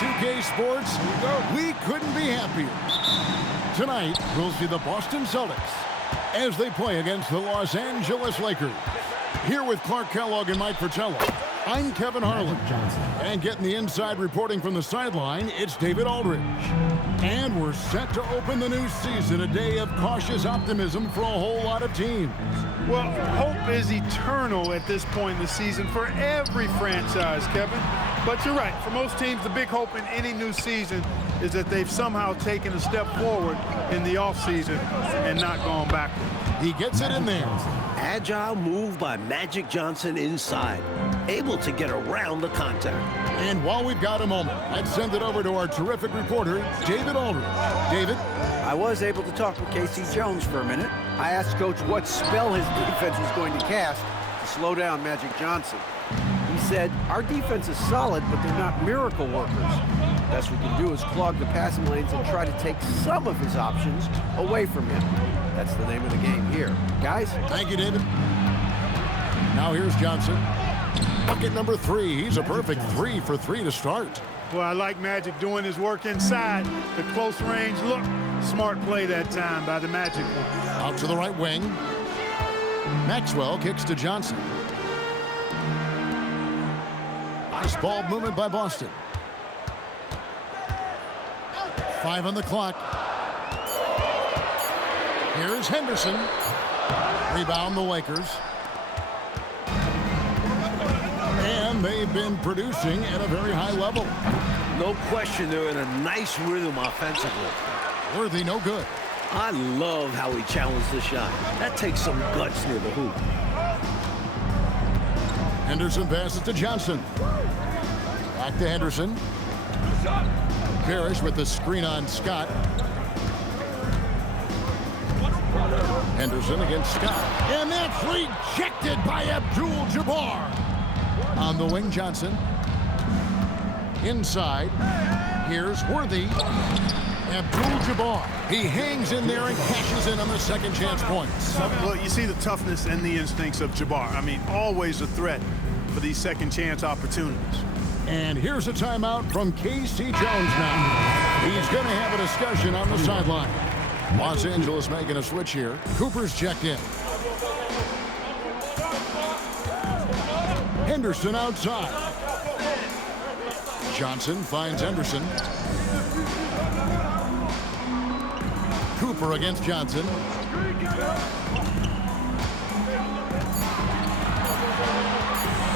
2K Sports, we couldn't be happier. Tonight, we'll see the Boston Celtics as they play against the Los Angeles Lakers. Here with Clark Kellogg and Mike Fratello, I'm Kevin Harlan. And getting the inside reporting from the sideline, it's David Aldridge. And we're set to open the new season, a day of cautious optimism for a whole lot of teams. Well, hope is eternal at this point in the season for every franchise, Kevin. But you're right. For most teams, the big hope in any new season is that they've somehow taken a step forward in the offseason and not gone backward. He gets it in there. Agile move by Magic Johnson inside, able to get around the contact. And while we've got a moment, let's send it over to our terrific reporter, David Aldridge. David? I was able to talk with Casey Jones for a minute. I asked Coach what spell his defense was going to cast to slow down Magic Johnson. He said, our defense is solid, but they're not miracle workers. Best we can do is clog the passing lanes and try to take some of his options away from him. That's the name of the game here. Guys? Thank you, David. Now here's Johnson. Bucket number 3. He's a perfect 3 for 3 to start. Well, I like Magic doing his work inside. The close range look. Smart play that time by the Magic. Out to the right wing. Maxwell kicks to Johnson. Nice ball movement by Boston. 5 on the clock. Here's Henderson. Rebound the Lakers. And they've been producing at a very high level. No question, they're in a nice rhythm offensively. Worthy, no good. I love how he challenged the shot. That takes some guts near the hoop. Henderson passes to Johnson. Back to Henderson. Parrish with the screen on Scott. Henderson against Scott. And that's rejected by Abdul-Jabbar. On the wing, Johnson. Inside. Here's Worthy. Abdul-Jabbar. He hangs in there and cashes in on the second chance points. Look, you see the toughness and the instincts of Jabbar. I mean, always a threat for these second chance opportunities. And here's a timeout from Casey Jones now. He's going to have a discussion on the sideline. Los Angeles making a switch here. Cooper's checked in. Henderson outside. Johnson finds Henderson. Cooper against Johnson.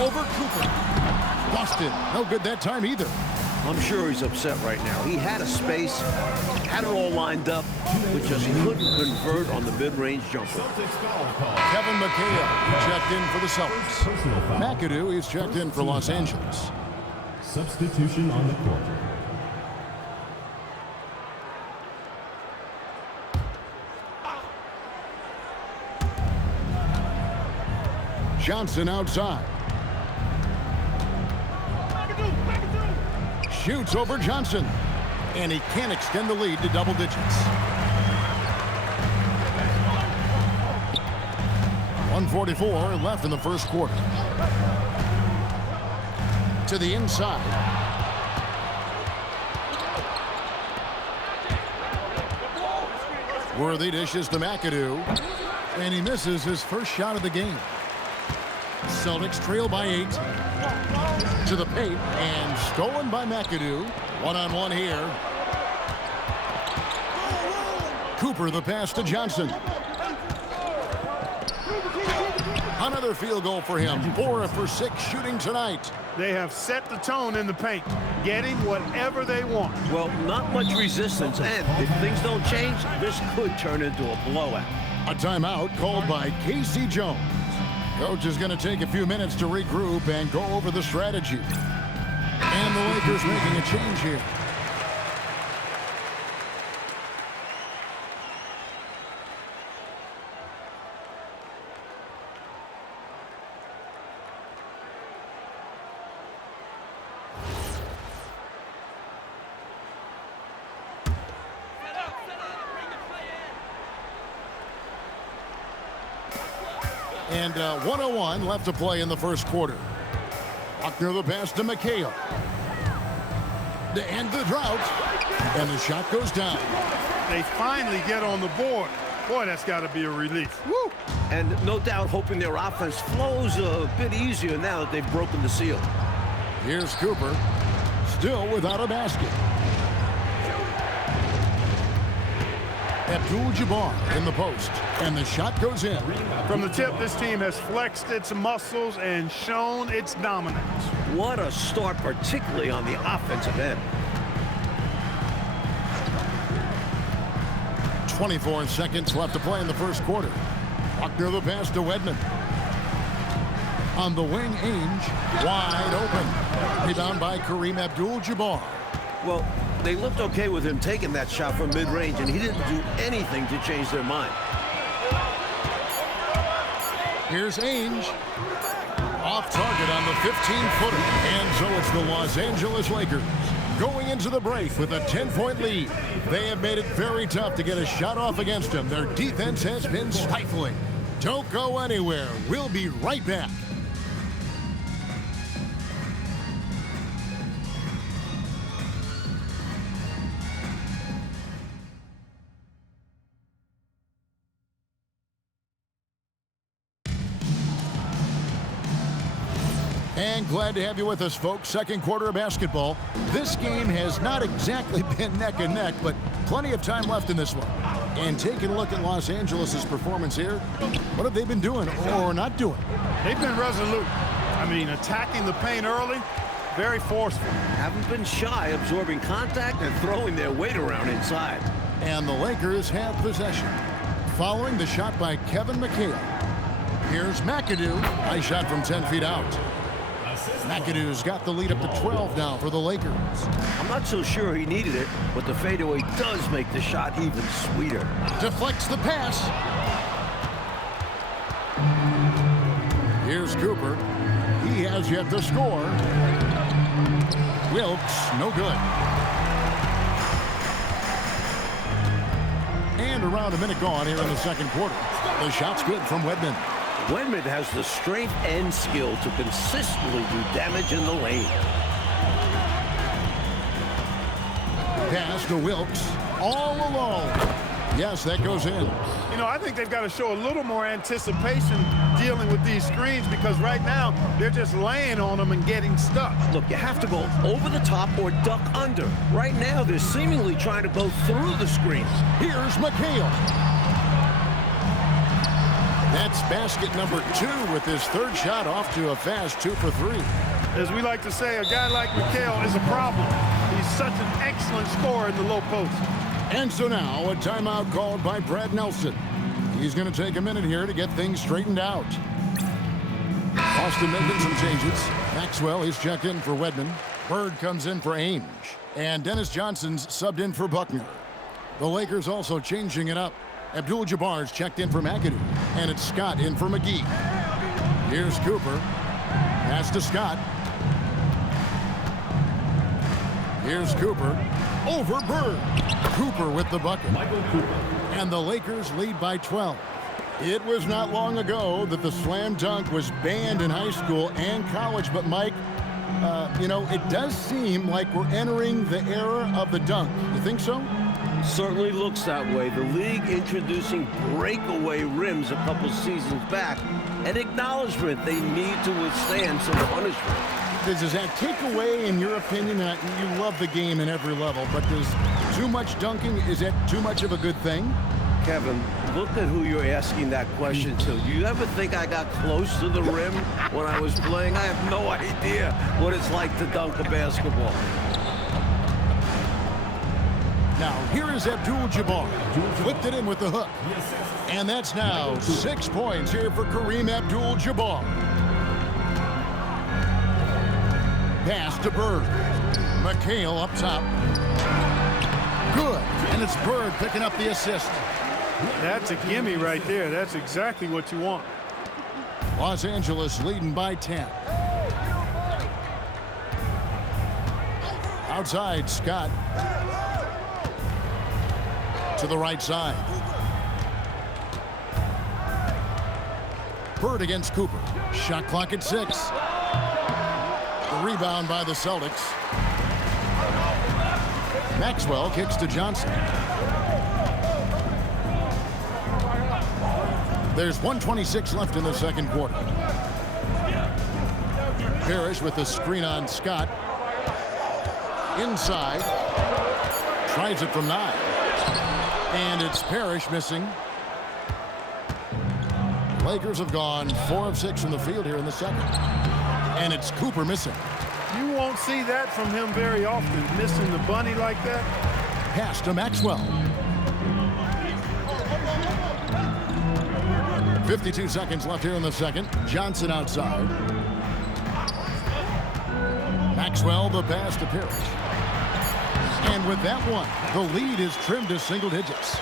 Over Cooper. Busted. No good that time either. I'm sure he's upset right now. He had a space, had it all lined up, but just couldn't convert on the mid-range jumper. Kevin McHale checked in for the Celtics. McAdoo is checked in for Los Angeles. Substitution on the court. Johnson outside. Shoots over Johnson. And he can't extend the lead to double digits. 1:44 left in the first quarter. To the inside. Worthy dishes to McAdoo. And he misses his first shot of the game. Celtics trail by 8. To the paint and stolen by McAdoo. One-on-one here. Cooper the pass to Johnson. Another field goal for him. 4 for 6 shooting tonight. They have set the tone in the paint, getting whatever they want. Well, not much resistance, and if things don't change, this could turn into a blowout. A timeout called by Casey Jones. Coach is going to take a few minutes to regroup and go over the strategy. And the Lakers making a change here. And 1:01 left to play in the first quarter. Buckner the pass to McHale. to end the drought. And the shot goes down. They finally get on the board. Boy, that's got to be a relief. Woo! And no doubt hoping their offense flows a bit easier now that they've broken the seal. Here's Cooper, still without a basket. Abdul-Jabbar in the post, and the shot goes in. From the tip, this team has flexed its muscles and shown its dominance. What a start, particularly on the offensive end. 24 seconds left to play in the first quarter. Buckner the pass to Wedman. On the wing, Ainge, wide open. Rebound by Kareem Abdul-Jabbar. Well, they looked okay with him taking that shot from mid-range, and he didn't do anything to change their mind. Here's Ainge. Off target on the 15-footer. And so it's the Los Angeles Lakers going into the break with a 10-point lead. They have made it very tough to get a shot off against them. Their defense has been stifling. Don't go anywhere. We'll be right back. And glad to have you with us, folks. Second quarter of basketball. This game has not exactly been neck and neck, but plenty of time left in this one. And taking a look at Los Angeles' performance here, what have they been doing or not doing? They've been resolute. I mean, attacking the paint early, very forceful. Haven't been shy, absorbing contact and throwing their weight around inside. And the Lakers have possession. Following the shot by Kevin McHale. Here's McAdoo. Nice shot from 10 feet out. McAdoo's got the lead up to 12 now for the Lakers. I'm not so sure he needed it, but the fadeaway does make the shot even sweeter. Deflects the pass. Here's Cooper. He has yet to score. Wilkes, no good. And around a minute gone here in the second quarter. The shot's good from Wedman. Wedman has the strength and skill to consistently do damage in the lane. Pass to Wilkes, all alone. Yes, that goes in. You know, I think they've got to show a little more anticipation dealing with these screens, because right now they're just laying on them and getting stuck. Look, you have to go over the top or duck under. Right now, they're seemingly trying to go through the screen. Here's McHale. That's basket number 2 with his third shot off to a fast 2 for 3. As we like to say, a guy like McHale is a problem. He's such an excellent scorer in the low post. And so now a timeout called by Brad Nelson. He's going to take a minute here to get things straightened out. Austin making some changes. Maxwell is checked in for Wedman. Bird comes in for Ainge. And Dennis Johnson's subbed in for Buckner. The Lakers also changing it up. Abdul-Jabbar's checked in for McAdoo. And it's Scott in for McGee. Here's Cooper. Pass to Scott. Here's Cooper. Over Bird. Cooper with the bucket. Michael Cooper. And the Lakers lead by 12. It was not long ago that the slam dunk was banned in high school and college. But, Mike, you know, it does seem like we're entering the era of the dunk. You think so? Certainly looks that way. The league introducing breakaway rims a couple seasons back. An acknowledgement they need to withstand some punishment. Does that take away, in your opinion, you love the game in every level, but does too much dunking, is that too much of a good thing? Kevin, look at who you're asking that question to. Do you ever think I got close to the rim when I was playing? I have no idea what it's like to dunk a basketball. Now, here is Abdul-Jabbar. Flipped it in with the hook. And that's now 6 points here for Kareem Abdul-Jabbar. Pass to Bird. McHale up top. Good. And it's Bird picking up the assist. That's a gimme right there. That's exactly what you want. Los Angeles leading by 10. Outside, Scott. To the right side. Bird against Cooper. Shot clock at 6. The rebound by the Celtics. Maxwell kicks to Johnson. There's 1:26 left in the second quarter. Parrish with the screen on Scott. Inside. Tries it from 9. And it's Parrish missing. Lakers have gone 4 of 6 from the field here in the second. And it's Cooper missing. You won't see that from him very often, missing the bunny like that. Pass to Maxwell. 52 seconds left here in the second. Johnson outside. Maxwell the pass to Parrish. And with that one, the lead is trimmed to single digits.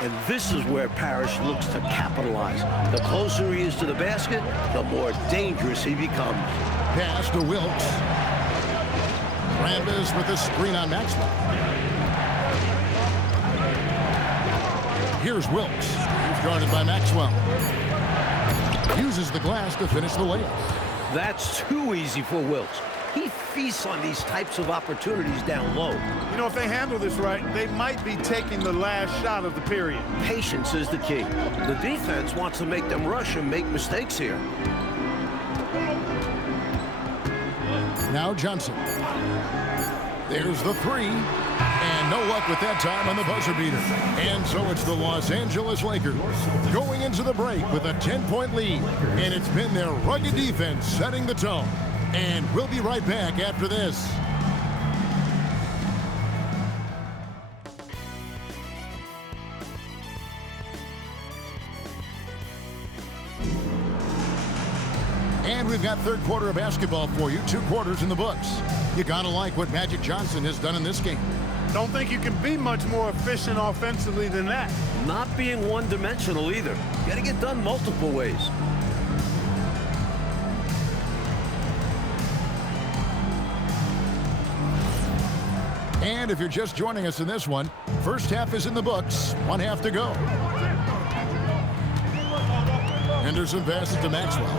And this is where Parrish looks to capitalize. The closer he is to the basket, the more dangerous he becomes. Pass to Wilkes. Rambis with the screen on Maxwell. Here's Wilkes. He's guarded by Maxwell. Uses the glass to finish the layup. That's too easy for Wilkes. He feasts on these types of opportunities down low. You know, if they handle this right, they might be taking the last shot of the period. Patience is the key. The defense wants to make them rush and make mistakes here. Now Johnson. There's the 3. And no luck with that time on the buzzer beater. And so it's the Los Angeles Lakers going into the break with a 10-point lead. And it's been their rugged defense setting the tone. And we'll be right back after this. And we've got third quarter of basketball for you. 2 quarters in the books. You gotta like what Magic Johnson has done in this game. Don't think you can be much more efficient offensively than that. Not being one-dimensional either. You gotta get done multiple ways. And if you're just joining us in this one, first half is in the books. 1 half to go. Henderson passes to Maxwell.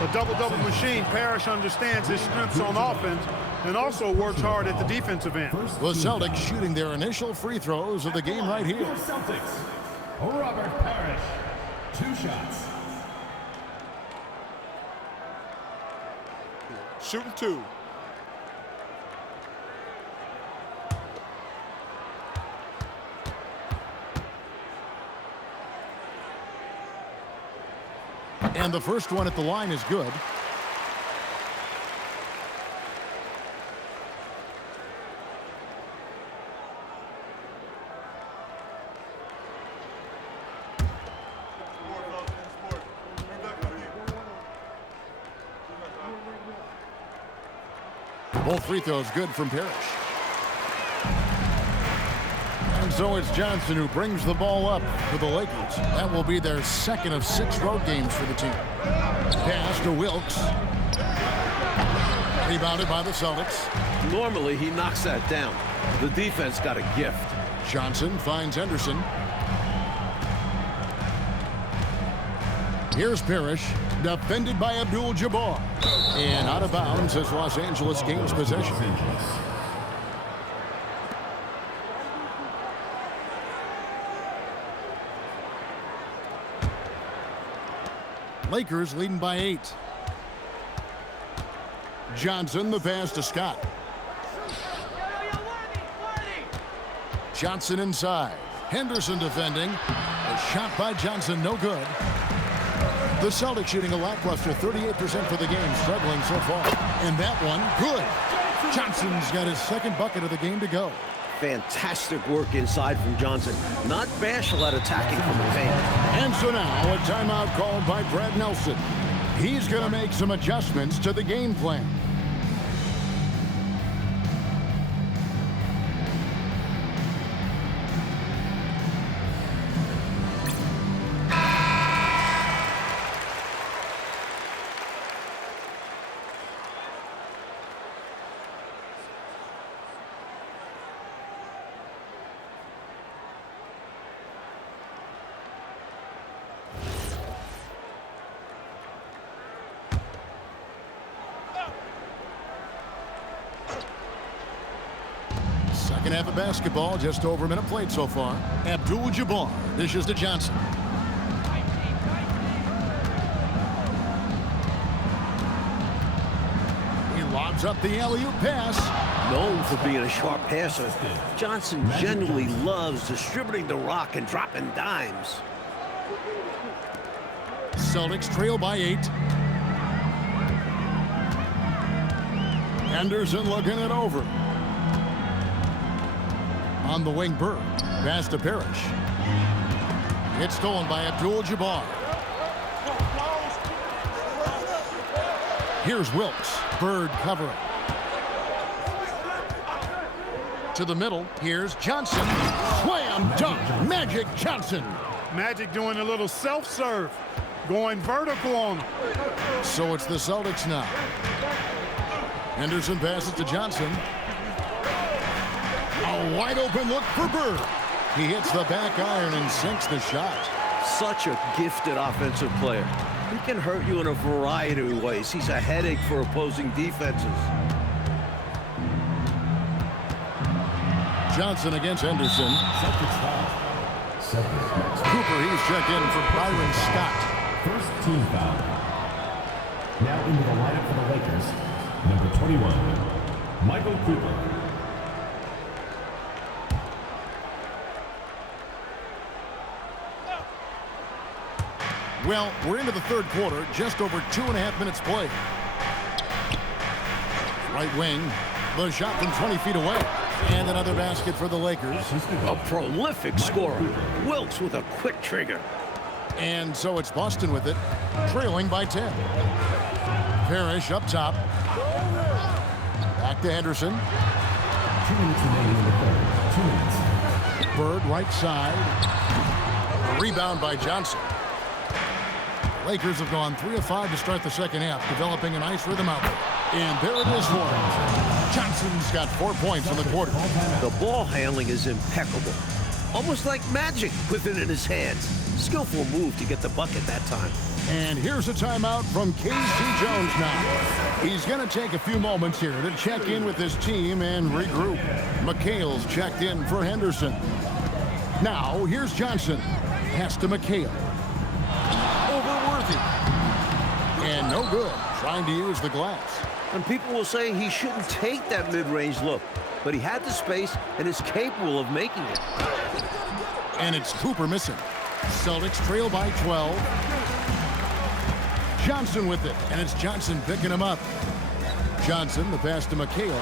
A double-double machine. Parrish understands his strengths on offense and also works hard at the defensive end. The Celtics shooting their initial free throws of the game right here. Celtics, Robert Parrish, 2 shots. Shooting 2. And the first one at the line is good. Both free throws good from Parrish. And so it's Johnson who brings the ball up for the Lakers. That will be their second of 6 road games for the team. Pass to Wilkes. Rebounded by the Celtics. Normally, he knocks that down. The defense got a gift. Johnson finds Henderson. Here's Parrish, defended by Abdul-Jabbar. And out of bounds as Los Angeles gains possession. Lakers leading by 8. Johnson, the pass to Scott. Johnson inside. Henderson defending. A shot by Johnson, no good. The Celtics shooting a lackluster 38% for the game, struggling so far. And that one, good. Johnson's got his second bucket of the game to go. Fantastic work inside from Johnson. Not bashful at attacking from the paint. And so now a timeout called by Brad Nelson. He's going to make some adjustments to the game plan. Second half of basketball, just over a minute played so far. Abdul-Jabbar dishes to Johnson. He lobs up the alley-oop pass. Known for being a sharp passer, Johnson generally loves distributing the rock and dropping dimes. Celtics trail by 8. Henderson looking it over. On the wing, Bird. Pass to Parrish. It's stolen by Abdul-Jabbar. Here's Wilkes. Bird covering. To the middle. Here's Johnson. Slam dunk. Magic Johnson. Magic doing a little self-serve. Going vertical on him. So it's the Celtics now. Henderson passes to Johnson. A wide open look for Bird. He hits the back iron and sinks the shot. Such a gifted offensive player. He can hurt you in a variety of ways. He's a headache for opposing defenses. Johnson against Henderson. Celtics foul. Cooper, he's checked in for Byron Scott. First team foul. Now into the lineup for the Lakers, number 21, Michael Cooper. Well, we're into the third quarter, just over 2.5 minutes played. Right wing, the shot from 20 feet away. And another basket for the Lakers. A prolific scorer. Wilkes with a quick trigger. And so it's Boston with it, trailing by 10. Parrish up top. Back to Henderson. 2 minutes remaining in the third. 2 minutes. Bird right side. A rebound by Johnson. Lakers have gone 3 of 5 to start the second half, developing a nice rhythm out there. And there it is for him. Johnson's got 4 points in the quarter. The ball handling is impeccable. Almost like magic with it in his hands. Skillful move to get the bucket that time. And here's a timeout from K.C. Jones now. He's going to take a few moments here to check in with his team and regroup. McHale's checked in for Henderson. Now, here's Johnson. Pass to McHale. Over Worthy. And no good. Trying to use the glass. And people will say he shouldn't take that mid-range look. But he had the space and is capable of making it. And it's Cooper missing. Celtics trail by 12. Johnson with it, and it's Johnson picking him up. Johnson, the pass to McHale.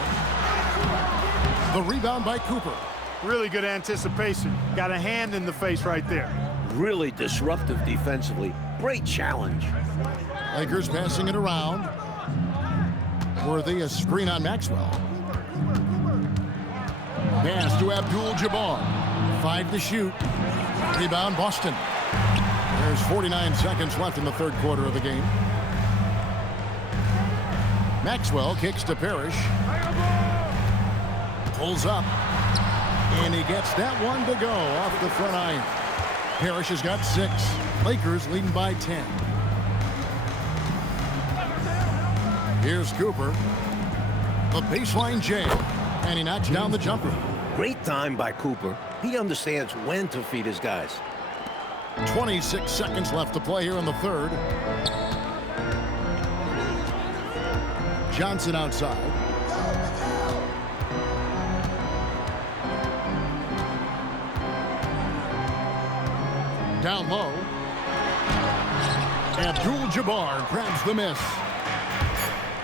The rebound by Cooper. Really good anticipation. Got a hand in the face right there. Really disruptive defensively. Great challenge. Lakers passing it around. Worthy, a screen on Maxwell. Pass to Abdul-Jabbar. 5 to shoot. Rebound, Boston. There's 49 seconds left in the third quarter of the game. Maxwell kicks to Parrish. Pulls up. And he gets that one to go off the front iron. Parrish has got 6. Lakers leading by 10. Here's Cooper. The baseline jam. And he knocks down the jumper. Great time by Cooper. He understands when to feed his guys. 26 seconds left to play here in the third. Johnson outside. Down low. Abdul-Jabbar grabs the miss.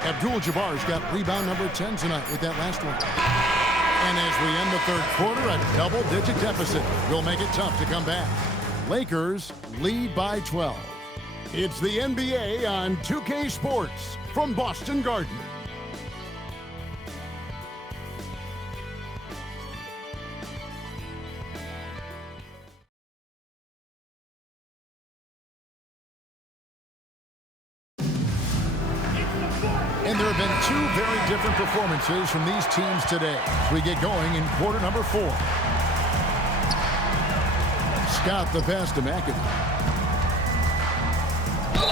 Abdul-Jabbar's got rebound number 10 tonight with that last one. And as we end the third quarter, a double-digit deficit will make it tough to come back. Lakers lead by 12. It's the NBA on 2K Sports from Boston Garden. And there have been 2 very different performances from these teams today. We get going in quarter number 4. Scott the pass to McAdoo.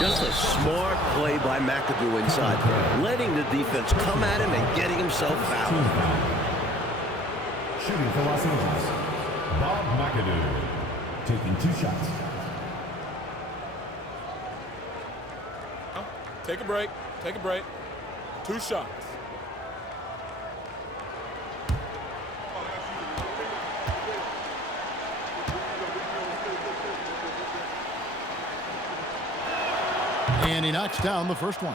Just a smart play by McAdoo inside, letting the defense come at him and getting himself fouled. Shooting for Los Angeles, Bob McAdoo. Taking 2 shots. Take a break. Take a break. 2 shots. And he knocks down the first one.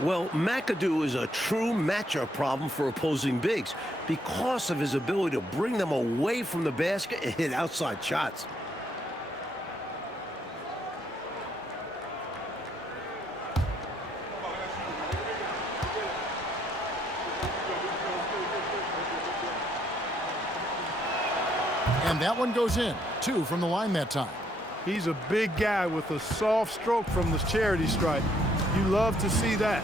Well, McAdoo is a true matchup problem for opposing bigs because of his ability to bring them away from the basket and hit outside shots. And that one goes in. 2 from the line that time. He's a big guy with a soft stroke from the charity stripe. You love to see that.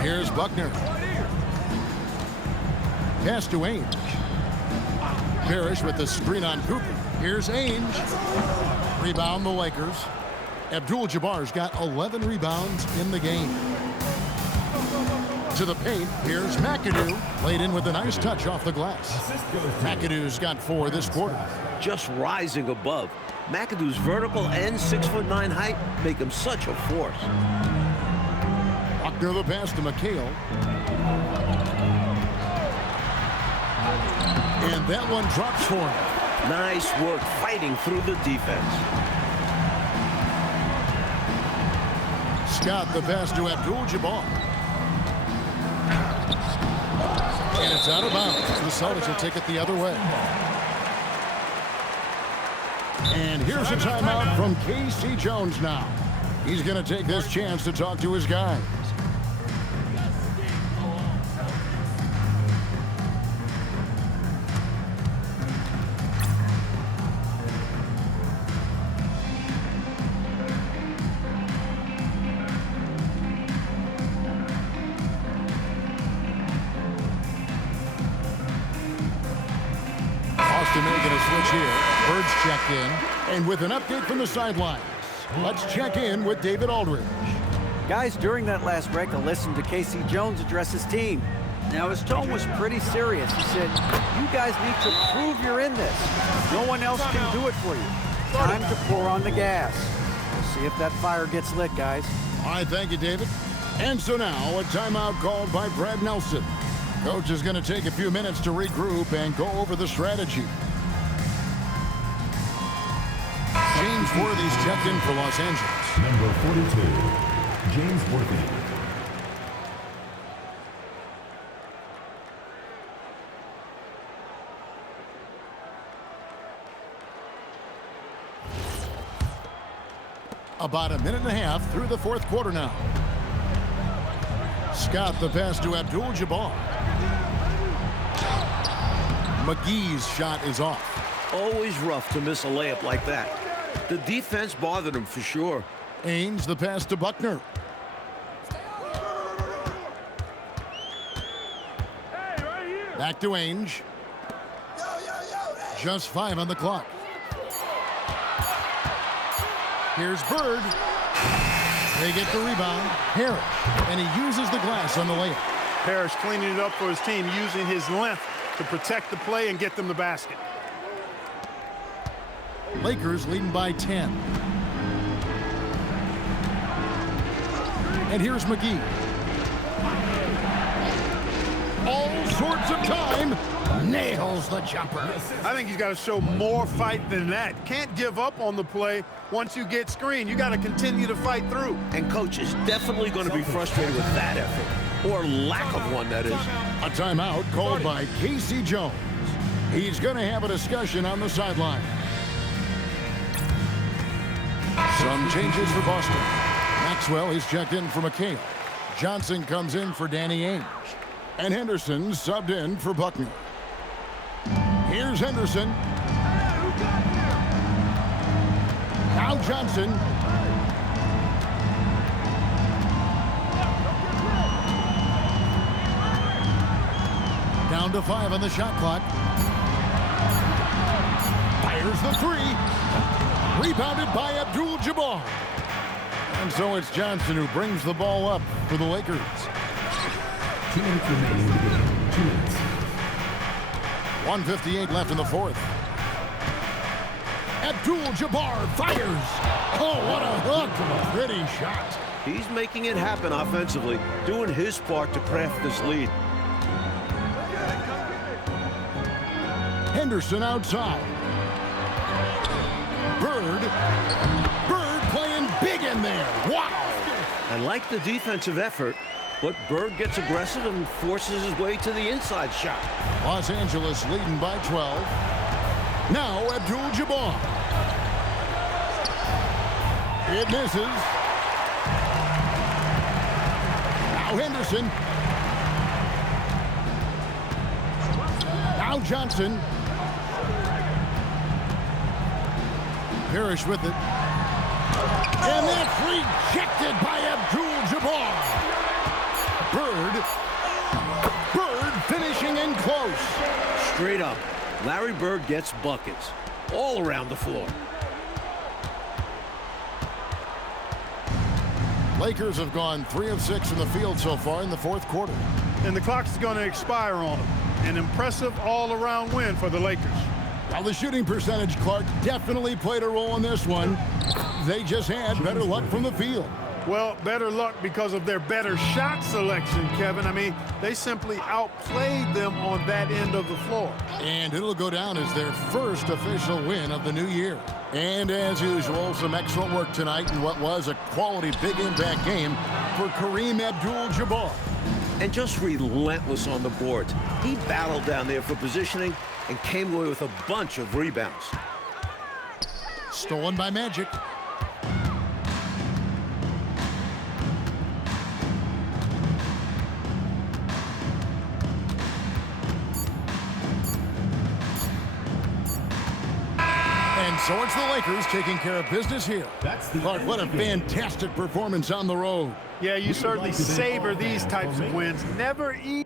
Here's Buckner. Pass to Ainge. Parrish with the screen on Cooper. Here's Ainge. Rebound the Lakers. Abdul-Jabbar's got 11 rebounds in the game. To the paint, here's McAdoo. Laid in with a nice touch off the glass. McAdoo's got 4 this quarter. Just rising above. McAdoo's vertical and 6'9" height make him such a force. Buckner the pass to McHale. And that one drops for him. Nice work fighting through the defense. Scott the pass to Abdul-Jabbar. And it's out of bounds. The Celtics will take it the other way. And here's a timeout from K.C. Jones now. He's going to take this chance to talk to his guys. Making a switch here. Bird's checked in. And with an update from the sidelines, let's check in with David Aldridge. Guys, during that last break, I listened to K.C. Jones address his team. Now, his tone was pretty serious. He said, you guys need to prove you're in this. No one else can do it for you. Time to pour on the gas. We'll see if that fire gets lit, guys. All right, thank you, David. And so now, a timeout called by Brad Nelson. Coach is going to take a few minutes to regroup and go over the strategy. James Worthy's checked in for Los Angeles. Number 42, James Worthy. About a minute and a half through the fourth quarter now. Scott the pass to Abdul-Jabbar. McGee's shot is off. Always rough to miss a layup like that. The defense bothered him for sure. Ainge the pass to Buckner. Back to Ainge. Just 5 on the clock. Here's Bird. They get the rebound. Parrish. And he uses the glass on the layup. Parrish cleaning it up for his team, using his length to protect the play and get them the basket. Lakers leading by 10. And here's McGee. All sorts of time. Nails the jumper. I think he's got to show more fight than that. Can't give up on the play once you get screened. You got to continue to fight through. And coach is definitely going to be frustrated with that effort, or lack of one, that is. A timeout called by K.C. Jones. He's going to have a discussion on the sideline. Some changes for Boston. Maxwell is checked in for McHale. Johnson comes in for Danny Ainge. And Henderson subbed in for Buckner. Here's Henderson. Now Johnson. Down to 5 on the shot clock. Fires the 3. Rebounded by Abdul-Jabbar. And so it's Johnson who brings the ball up for the Lakers. 2 minutes remaining in the game. 2 minutes. 1:58 left in the fourth. Abdul-Jabbar fires. Oh, what a hook. Pretty shot. He's making it happen offensively, doing his part to craft this lead. Henderson outside. Bird playing big in there. Wow. I like the defensive effort, but Bird gets aggressive and forces his way to the inside shot. Los Angeles leading by 12. Now Abdul-Jabbar. It misses. Now Henderson. Now Johnson. Parrish with it. And that's rejected by Abdul-Jabbar. Bird finishing in close. Straight up, Larry Bird gets buckets all around the floor. Lakers have gone 3 of 6 in the field so far in the fourth quarter. And the clock is going to expire on them. An impressive all-around win for the Lakers. Well, the shooting percentage, Clark, definitely played a role in this one. They just had better luck from the field. Well, better luck because of their better shot selection, Kevin. I mean, they simply outplayed them on that end of the floor. And it'll go down as their first official win of the new year. And as usual, some excellent work tonight in what was a quality big impact game for Kareem Abdul-Jabbar. And just relentless on the boards. He battled down there for positioning and came away with a bunch of rebounds. Stolen by Magic. And so it's the Lakers taking care of business here. Clark, what a fantastic performance on the road. Yeah, you certainly savor these types of wins. Never easy.